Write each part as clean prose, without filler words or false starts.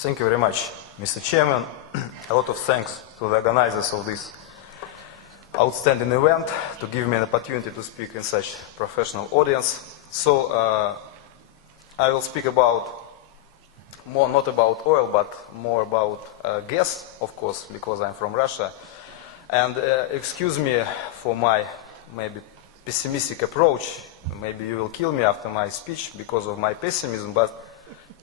Thank you very much, Mr. Chairman. A lot of thanks to the organizers of this outstanding event to give me an opportunity to speak in such professional audience. So I will speak about not about oil, but more about gas, of course, because I'm from Russia. And excuse me for my maybe pessimistic approach. Maybe you will kill me after my speech because of my pessimism, but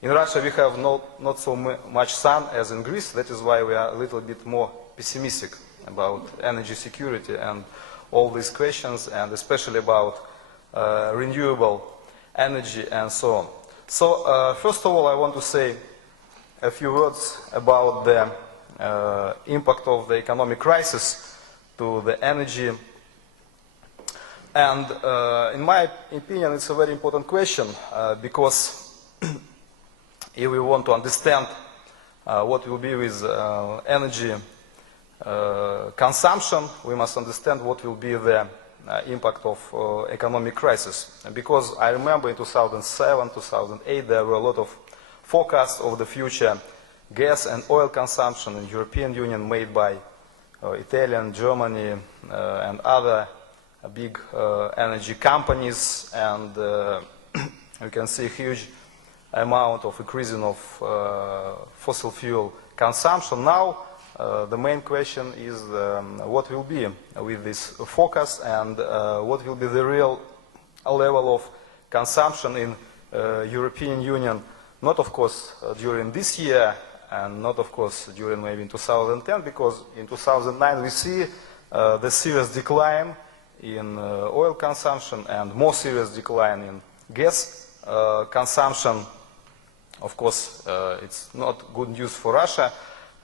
in Russia we have not so much sun as in Greece. That is why we are a little bit more pessimistic about energy security and all these questions, and especially about renewable energy and so on. So first of all, I want to say a few words about the impact of the economic crisis to the energy. And in my opinion, it's a very important question because if we want to understand what will be with energy consumption, we must understand what will be the impact of economic crisis. Because I remember in 2007, 2008, there were a lot of forecasts of the future gas and oil consumption in the European Union made by Italian, Germany, and other big energy companies, and you can see a huge amount of increasing of fossil fuel consumption. Now the main question is what will be with this forecast, and what will be the real level of consumption in European Union, not of course during this year and not of course during maybe in 2010, because in 2009 we see the serious decline in oil consumption and more serious decline in gas consumption. Of course, it's not good news for Russia,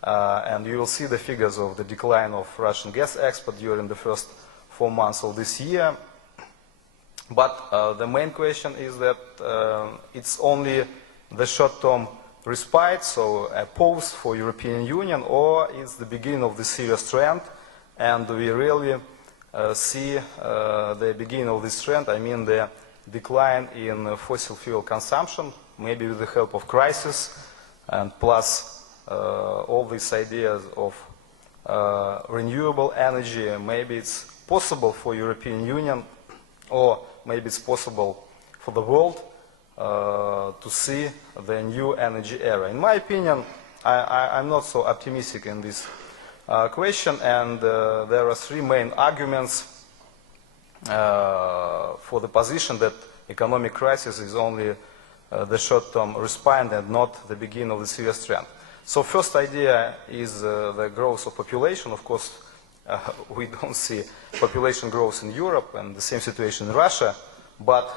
and you will see the figures of the decline of Russian gas export during the first 4 months of this year. But the main question is that it's only the short-term respite, so a pause for European Union, or it's the beginning of the serious trend, and we really see the beginning of this trend. I mean the decline in fossil fuel consumption, maybe with the help of crisis, and plus all these ideas of renewable energy. Maybe it's possible for European Union, or maybe it's possible for the world to see the new energy era. In my opinion, I'm not so optimistic in this question, and there are 3 main arguments for the position that economic crisis is only the short-term respite and not the beginning of the serious trend. So first idea is the growth of population. Of course, we don't see population growth in Europe, and the same situation in Russia, but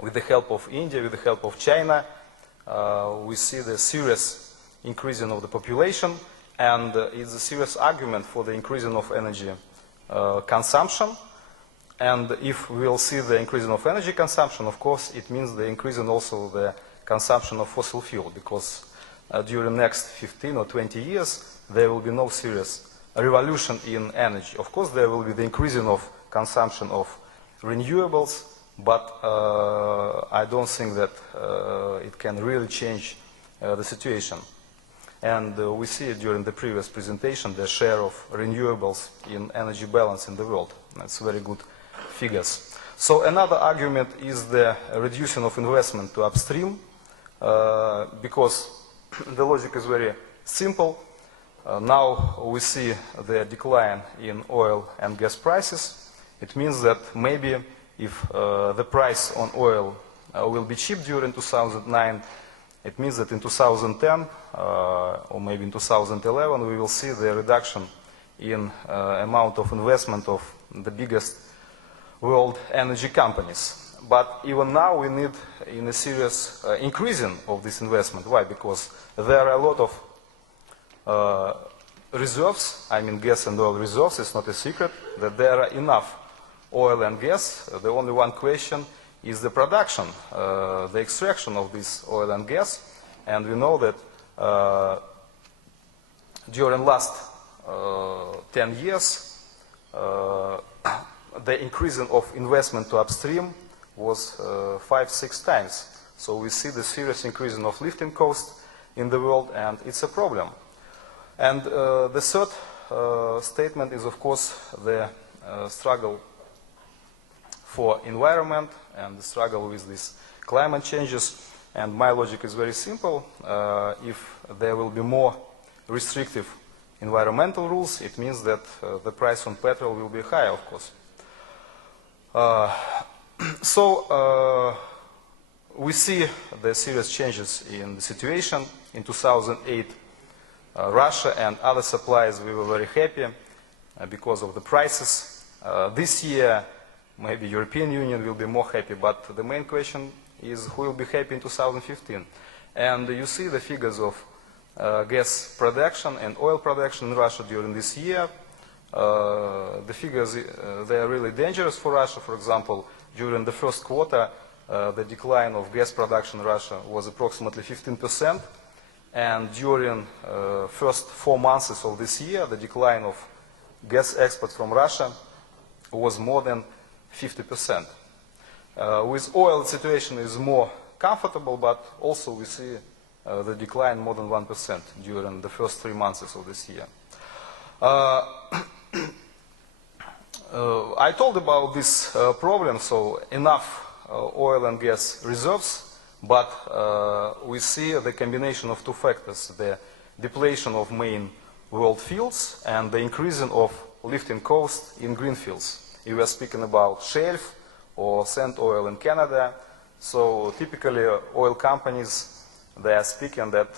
with the help of India, with the help of China, we see the serious increasing of the population, and it's a serious argument for the increasing of energy consumption. And if we will see the increasing of energy consumption, of course, it means the increasing also the consumption of fossil fuel, because during the next 15 or 20 years, there will be no serious revolution in energy. Of course, there will be the increasing of consumption of renewables, but I don't think that it can really change the situation. And we see during the previous presentation the share of renewables in energy balance in the world. That's very good figures. So another argument is the reducing of investment to upstream, because the logic is very simple. Now we see the decline in oil and gas prices. It means that maybe if the price on oil will be cheap during 2009, it means that in 2010 or maybe in 2011 we will see the reduction in amount of investment of the biggest world energy companies. But even now we need in a serious increasing of this investment. Why? Because there are a lot of reserves, I mean gas and oil reserves. It's not a secret that there are enough oil and gas. The only one question is the production, the extraction of this oil and gas. And we know that during last 10 years, the increasing of investment to upstream was 5-6 times So we see the serious increase of lifting costs in the world, and it's a problem. And the third statement is, of course, the struggle for environment and the struggle with these climate changes. And my logic is very simple. If there will be more restrictive environmental rules, it means that the price on petrol will be higher, of course. We see the serious changes in the situation. In 2008, Russia and other suppliers, we were very happy because of the prices. This year, maybe European Union will be more happy, but the main question is who will be happy in 2015. And you see the figures of gas production and oil production in Russia during this year. The figures, they are really dangerous for Russia. For example, during the first quarter, the decline of gas production in Russia was approximately 15%. And during first 4 months of this year, the decline of gas exports from Russia was more than 50%. With oil, the situation is more comfortable, but also we see the decline more than 1% during the first 3 months of this year. I told about this problem, so enough oil and gas reserves, but we see the combination of two factors, the depletion of main world fields and the increasing of lifting costs in green fields. You were speaking about shale or sand oil in Canada. So typically oil companies, they are speaking that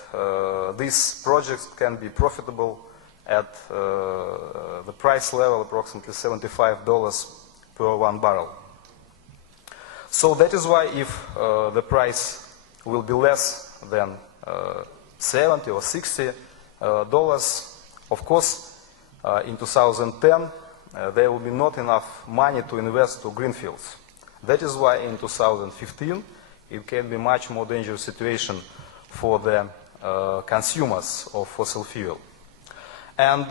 these projects can be profitable at the price level approximately $75 per 1 barrel. So that is why if the price will be less than $70 or $60, of course, in 2010, there will be not enough money to invest to greenfields. That is why in 2015, it can be much more dangerous situation for the consumers of fossil fuel. And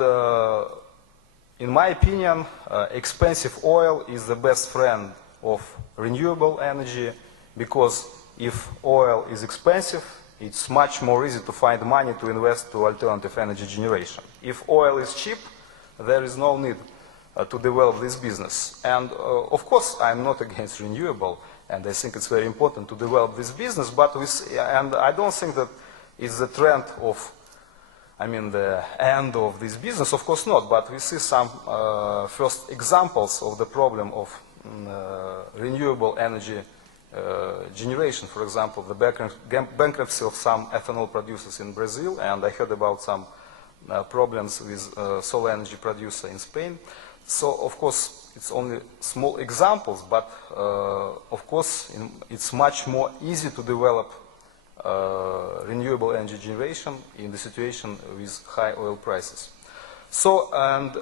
in my opinion, expensive oil is the best friend of renewable energy, because if oil is expensive, it's much more easy to find money to invest to alternative energy generation. If oil is cheap, there is no need to develop this business. And of course, I'm not against renewable, and I think it's very important to develop this business, but and I don't think that it's the trend of, the end of this business, of course not, but we see some first examples of the problem of renewable energy generation. For example, the bankruptcy of some ethanol producers in Brazil, and I heard about some problems with solar energy producer in Spain. So, of course, it's only small examples, but of course, it's much more easy to develop renewable energy generation in the situation with high oil prices. So, and